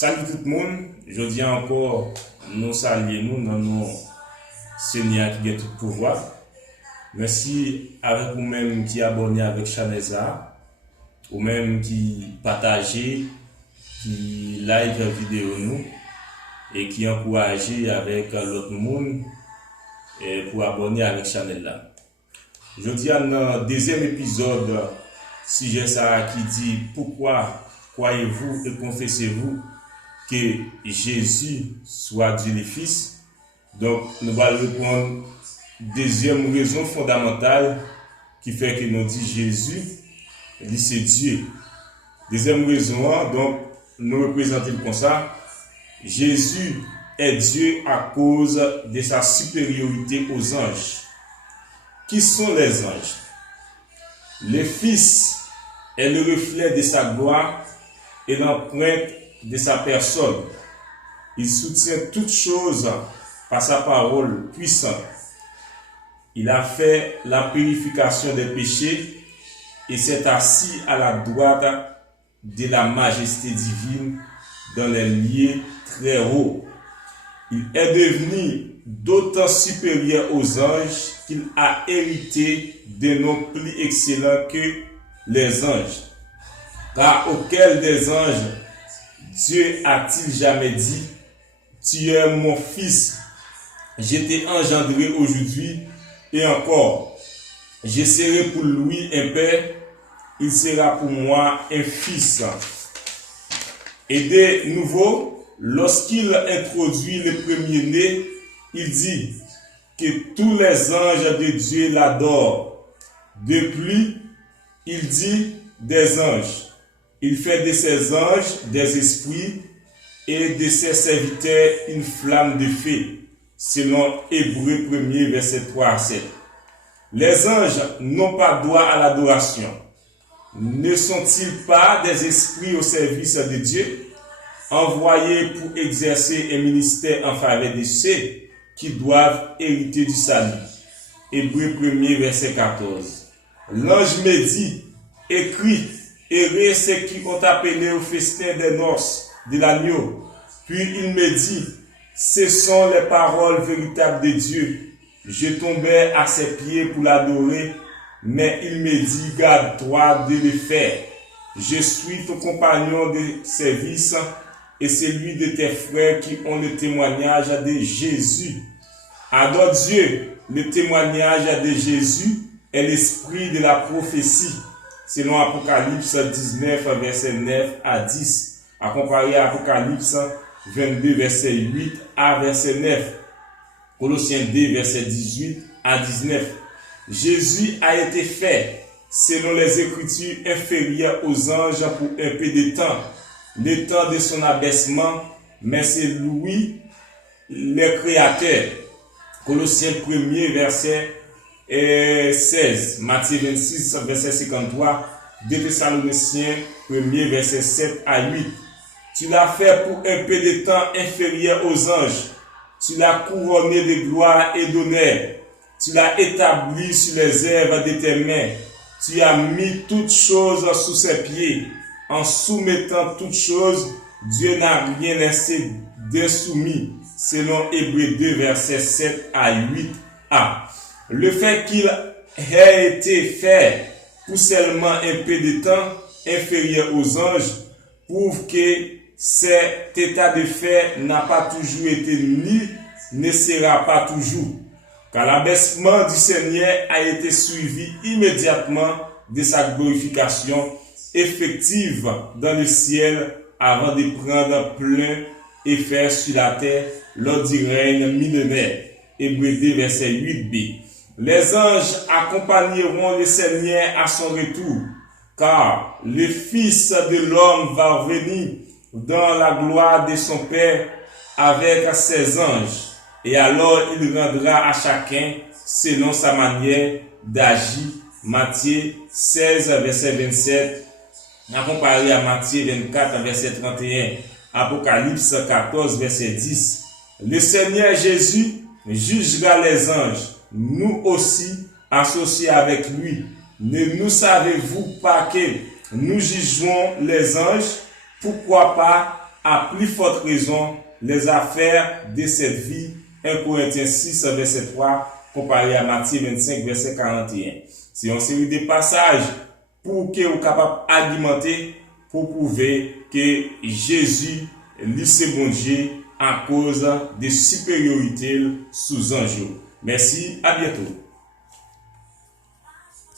Salut tout le monde, je dis encore, nous saluons nous dans nos Seigneur qui a tout pouvoir. Merci avec vous-même qui abonnez avec Chaneza, ou même qui partagez, qui like la vidéo nous, et qui encouragez avec l'autre monde pour abonner avec Chanel là. Je dis dans le deuxième épisode, sujet ça qui dit pourquoi croyez-vous et confessez-vous que Jésus soit Dieu le Fils. Donc, nous allons répondre deuxième raison fondamentale qui fait que nous dit Jésus, lui c'est Dieu. Deuxième raison, donc, nous représentons comme ça, Jésus est Dieu à cause de sa supériorité aux anges. Qui sont les anges? Le Fils est le reflet de sa gloire et l'empreinte de sa personne. Il soutient toutes choses par sa parole puissante. Il a fait la purification des péchés et s'est assis à la droite de la majesté divine dans les lieux très hauts. Il est devenu d'autant supérieur aux anges qu'il a hérité des noms plus excellents que les anges. Car auquel des anges Dieu a-t-il jamais dit, tu es mon fils, je t'ai engendré aujourd'hui, et encore, je serai pour lui un père, il sera pour moi un fils. Et de nouveau, lorsqu'il introduit le premier-né, il dit que tous les anges de Dieu l'adorent. De plus, il dit des anges. Il fait de ses anges des esprits et de ses serviteurs une flamme de feu, selon Hébreux 1er, verset 3 à 7. Les anges n'ont pas droit à l'adoration. Ne sont-ils pas des esprits au service de Dieu, envoyés pour exercer un ministère en faveur de ceux qui doivent hériter du salut? Hébreux 1er, verset 14. L'ange me dit, écrit, heureux ceux qui ont appelé au festin des noces de l'agneau. Puis il me dit, ce sont les paroles véritables de Dieu. Je tombais à ses pieds pour l'adorer, mais il me dit, garde-toi de le faire. Je suis ton compagnon de service et celui de tes frères qui ont le témoignage de Jésus. Adore Dieu, le témoignage de Jésus est l'esprit de la prophétie. Selon Apocalypse 19, verset 9 à 10, à comparer à Apocalypse 22, verset 8 à verset 9, Colossiens 2, verset 18 à 19. Jésus a été fait, selon les Écritures, inférieur aux anges pour un peu de temps, le temps de son abaissement, mais c'est lui, le Créateur. Colossiens 1er, verset 16, Matthieu 26, verset 53, 2 Thessaloniciens 1er, verset 7 à 8. Tu l'as fait pour un peu de temps inférieur aux anges. Tu l'as couronné de gloire et d'honneur. Tu l'as établi sur les œuvres de tes mains. Tu as mis toutes choses sous ses pieds. En soumettant toutes choses, Dieu n'a rien laissé d'insoumis. Selon Hébreux 2, verset 7 à 8a. Le fait qu'il ait été fait pour seulement un peu de temps inférieur aux anges prouve que cet état de fait n'a pas toujours été ni ne sera pas toujours. Car l'abaissement du Seigneur a été suivi immédiatement de sa glorification effective dans le ciel avant de prendre plein effet sur la terre lors du règne millénaire. Hébreux 2, verset 8b. Les anges accompagneront le Seigneur à son retour, car le Fils de l'homme va venir dans la gloire de son Père avec ses anges, et alors il rendra à chacun selon sa manière d'agir. Matthieu 16, verset 27, à comparer à Matthieu 24, verset 31, Apocalypse 14, verset 10. Le Seigneur Jésus jugera les anges, nous aussi associés avec lui. Ne nous savez-vous pas que nous jugeons les anges? Pourquoi pas à plus forte raison les affaires de cette vie. 1 Corinthiens 6, verset 3, comparé à Matthieu 25, verset 41. C'est une série de passages pour que vous capable d'argumenter pour prouver que Jésus, lui, c'est bon Dieu à cause de supériorité sous ange. Merci, à bientôt.